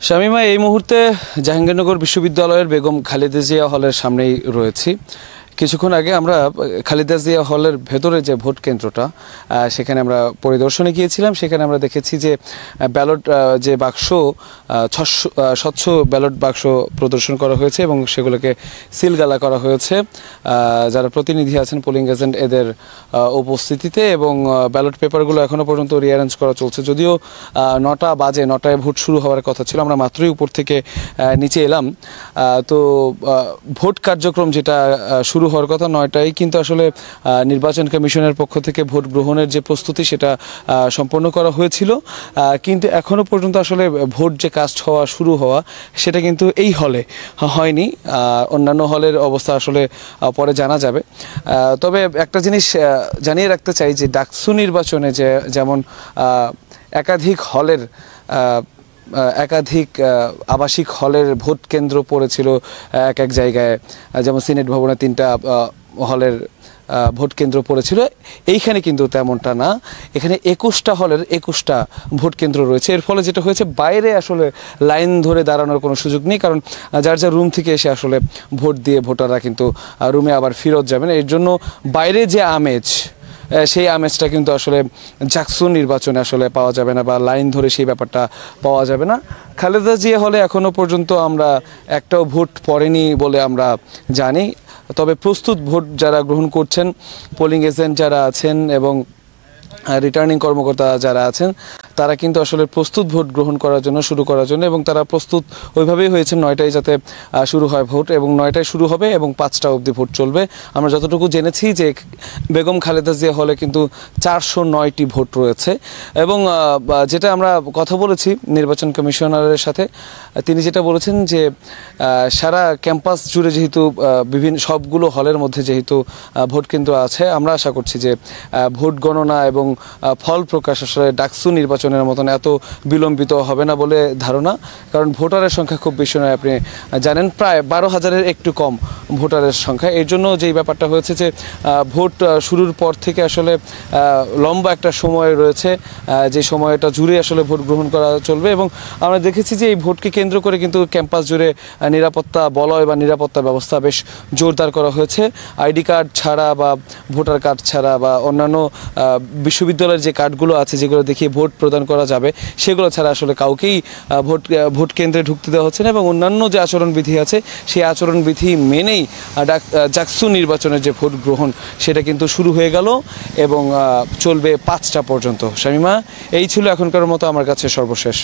শামীমা, এই মুহূর্তে জাহাঙ্গীরনগর বিশ্ববিদ্যালয়ের বেগম খালেদা জিয়া হলের সামনেই রয়েছি। কিছুক্ষণ আগে আমরা খালেদা জিয়া হলের ভেতরে যে ভোট কেন্দ্রটা সেখানে আমরা পরিদর্শনে গিয়েছিলাম। সেখানে আমরা দেখেছি যে ব্যালট যে বাক্স স্বচ্ছ ব্যালট বাক্স প্রদর্শন করা হয়েছে এবং সেগুলোকে সিলগালা করা হয়েছে যারা প্রতিনিধি আছেন পোলিং এজেন্ট এদের উপস্থিতিতে, এবং ব্যালট পেপারগুলো এখনো পর্যন্ত রিঅ্যারেঞ্জ করা চলছে। যদিও 9টা বাজে, 9টায় ভোট শুরু হওয়ার কথা ছিল, আমরা মাত্রই উপর থেকে নিচে এলাম। তো ভোট কার্যক্রম যেটা শুরু হওয়ার কথা 9টায়, কিন্তু আসলে নির্বাচন কমিশনের পক্ষ থেকে ভোট গ্রহণের যে প্রস্তুতি সেটা সম্পন্ন করা হয়েছিল, কিন্তু এখনো পর্যন্ত আসলে ভোট যে কাস্ট হওয়া শুরু হওয়া সেটা কিন্তু এই হলে হয়নি। অন্যান্য হলের অবস্থা আসলে পরে জানা যাবে। তবে একটা জিনিস জানিয়ে রাখতে চাই যে ডাকসু নির্বাচনে যে যেমন একাধিক হলের একাধিক আবাসিক হলের ভোট কেন্দ্র পড়েছিল এক এক জায়গায়, যেমন সিনেট ভবনে 3টা হলের ভোট কেন্দ্র পড়েছিল, এইখানে কিন্তু তেমনটা না। এখানে 21টা হলের 21টা ভোট কেন্দ্র রয়েছে। এর ফলে যেটা হয়েছে, বাইরে আসলে লাইন ধরে দাঁড়ানোর কোনো সুযোগ নেই, কারণ যার যার রুম থেকে এসে আসলে ভোট দিয়ে ভোটাররা কিন্তু রুমে আবার ফেরত যাবেন। এর জন্য বাইরে যে আমেজ, সেই আমেজটা কিন্তু আসলে জাকসু নির্বাচনে আসলে পাওয়া যাবে না, বা লাইন ধরে সেই ব্যাপারটা পাওয়া যাবে না। খালেদা জিয়া হলে এখনো পর্যন্ত আমরা একটাও ভোট পড়েনি বলে আমরা জানি। তবে প্রস্তুত ভোট যারা গ্রহণ করছেন, পোলিং এজেন্ট যারা আছেন এবং রিটার্নিং কর্মকর্তা যারা আছেন, তারা কিন্তু আসলে প্রস্তুত ভোট গ্রহণ করার জন্য, শুরু করার জন্য, এবং তারা প্রস্তুত ওইভাবেই হয়েছে 9টায় যাতে শুরু হয় ভোট, এবং 9টায় শুরু হবে এবং 5টা অবধি ভোট চলবে। আমরা যতটুকু জেনেছি যে বেগম খালেদা জিয়া হলে কিন্তু 409টি ভোট রয়েছে, এবং যেটা আমরা কথা বলেছি নির্বাচন কমিশনারের সাথে, তিনি যেটা বলেছেন যে সারা ক্যাম্পাস জুড়ে যেহেতু বিভিন্ন সবগুলো হলের মধ্যে যেহেতু ভোট কেন্দ্র আছে, আমরা আশা করছি যে ভোট গণনা এবং ফল প্রকাশ আসলে ডাকসু নির্বাচনের মতন এত বিলম্বিত হবে না বলে ধারণা। কারণ ভোটারের সংখ্যা খুব বেশি নয়, আপনি জানেন, প্রায় 12,000-এর একটু কম ভোটারের সংখ্যা। এর জন্য যেই ব্যাপারটা হয়েছে যে ভোট শুরুর পর থেকে আসলে লম্বা একটা সময় রয়েছে, যে সময়টা জুড়ে আসলে ভোট গ্রহণ করা চলবে। এবং আমরা দেখেছি যে এই ভোটকে কেন্দ্র করে কিন্তু ক্যাম্পাস জুড়ে নিরাপত্তা বলয় বা নিরাপত্তা ব্যবস্থা বেশ জোরদার করা হয়েছে। আইডি কার্ড ছাড়া বা ভোটার কার্ড ছাড়া বা অন্যান্য বিশ্ববিদ্যালয়ের যে কার্ডগুলো আছে যেগুলো দেখিয়ে ভোট প্রদান করা যাবে, সেগুলো ছাড়া আসলে কাউকেই ভোট কেন্দ্রে ঢুকতে দেওয়া হচ্ছে না। এবং অন্যান্য যে আচরণবিধি আছে সেই আচরণবিধি মেনেই জাকসু নির্বাচনের যে ভোট গ্রহণ সেটা কিন্তু শুরু হয়ে গেল এবং চলবে 5টা পর্যন্ত। শামীমা, এই ছিল এখনকার মতো আমার কাছে সর্বশেষ।